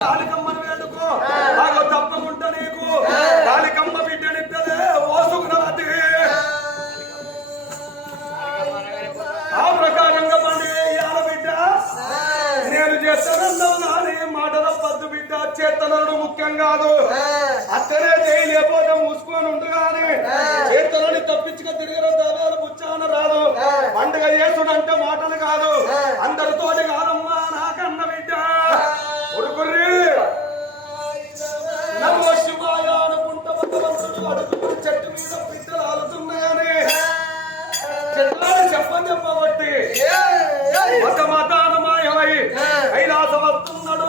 తాలికమ్మని వేడుకో నాకు. నేను చేస్తానన్నా నీ మాటల పద్దు బిడ్డ. చేతనడు ముఖ్యం కాదు. అత్తనే చేయలేకపోతే మూసుకొని ఉండగానే చేతనని తప్పించుక తిరిగిన దాదాపు బుచ్చాన రాదు. పండుగ చేసుడంటే మాటలు కాదు. అందరితోటి కాదు. కైలాస వస్తున్నాడు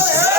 Hey!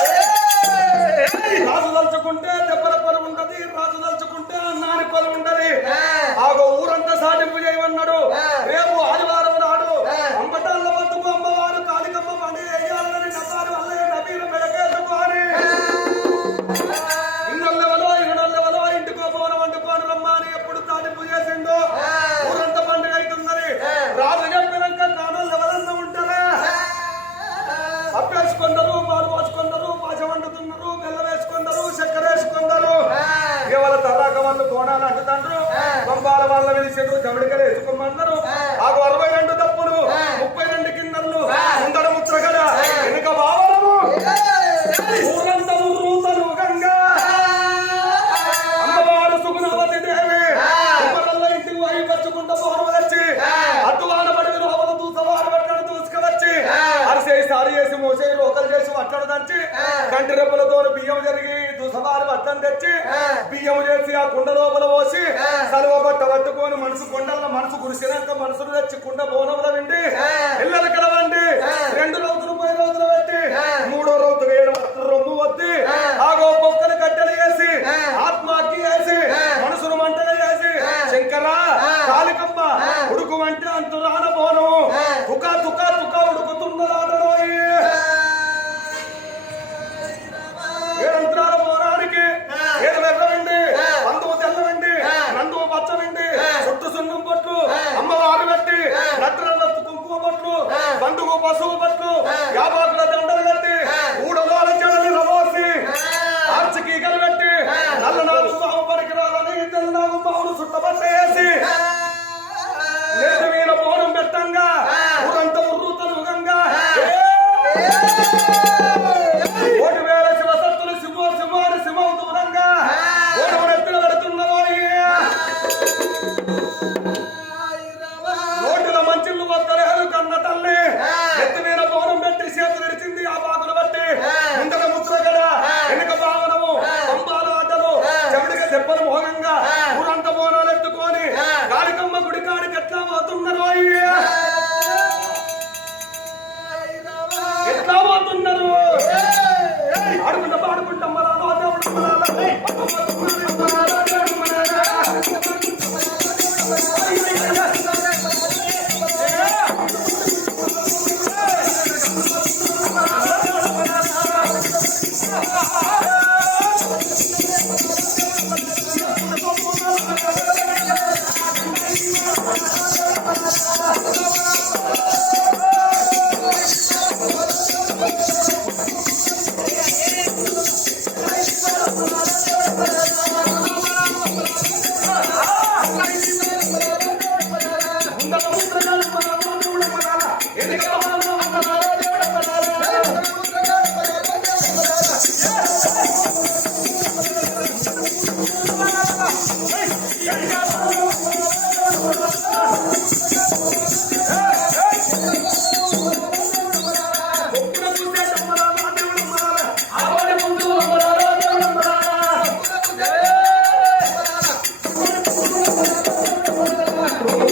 కులాల వాళ్ళ చేతులు జమడికలు వేసుకోమంటారు నాకు అరవై రెండు కంటి రెప్పలతో బియ్యం జరిగి దుసవారు అర్థం తెచ్చి బియ్యం చేసి ఆ కుండ లోపల పోసి సలువ బట్ట పట్టుకొని మనసు కొండ మనసు కురిసినాక మనసులు తెచ్చి కుండ బోనవల విండి పిల్లలు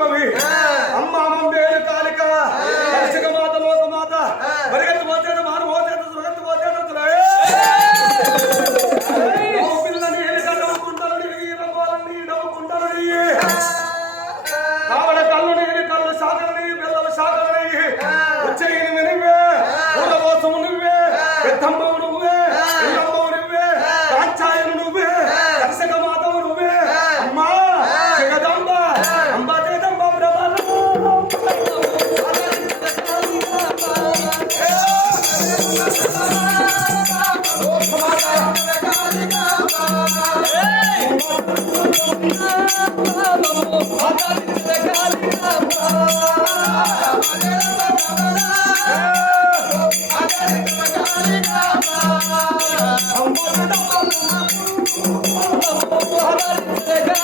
บะหมี่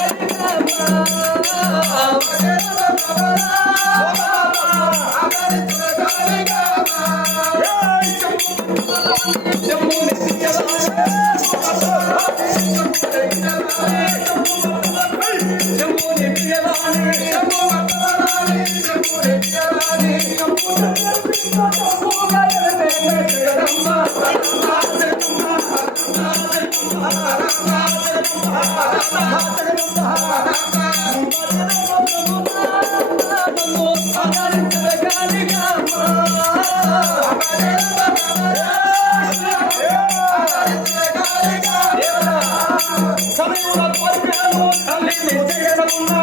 Come on. సమయంలో కోరికలను తల్లి చేయకుండా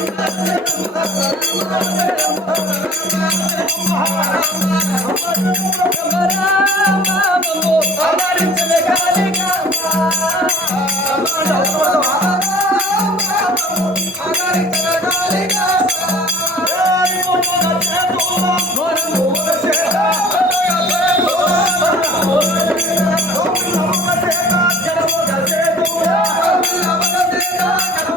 Oh,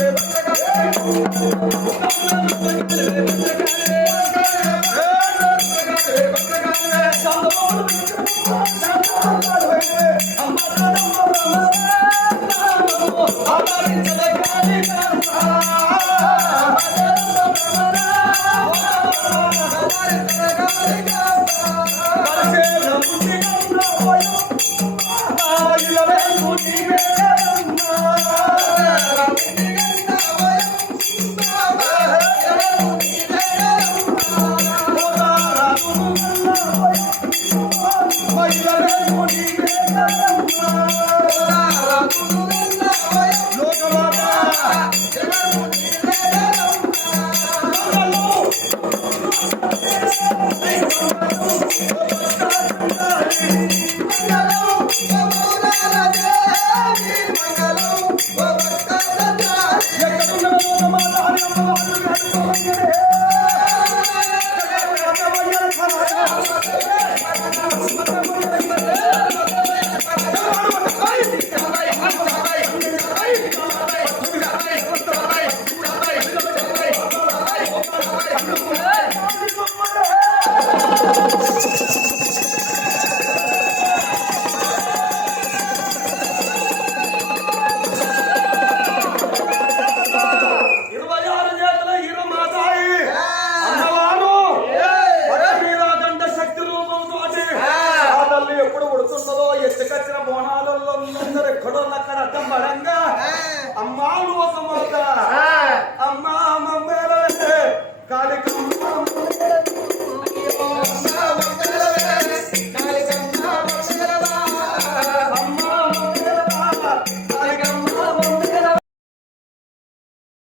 ఆ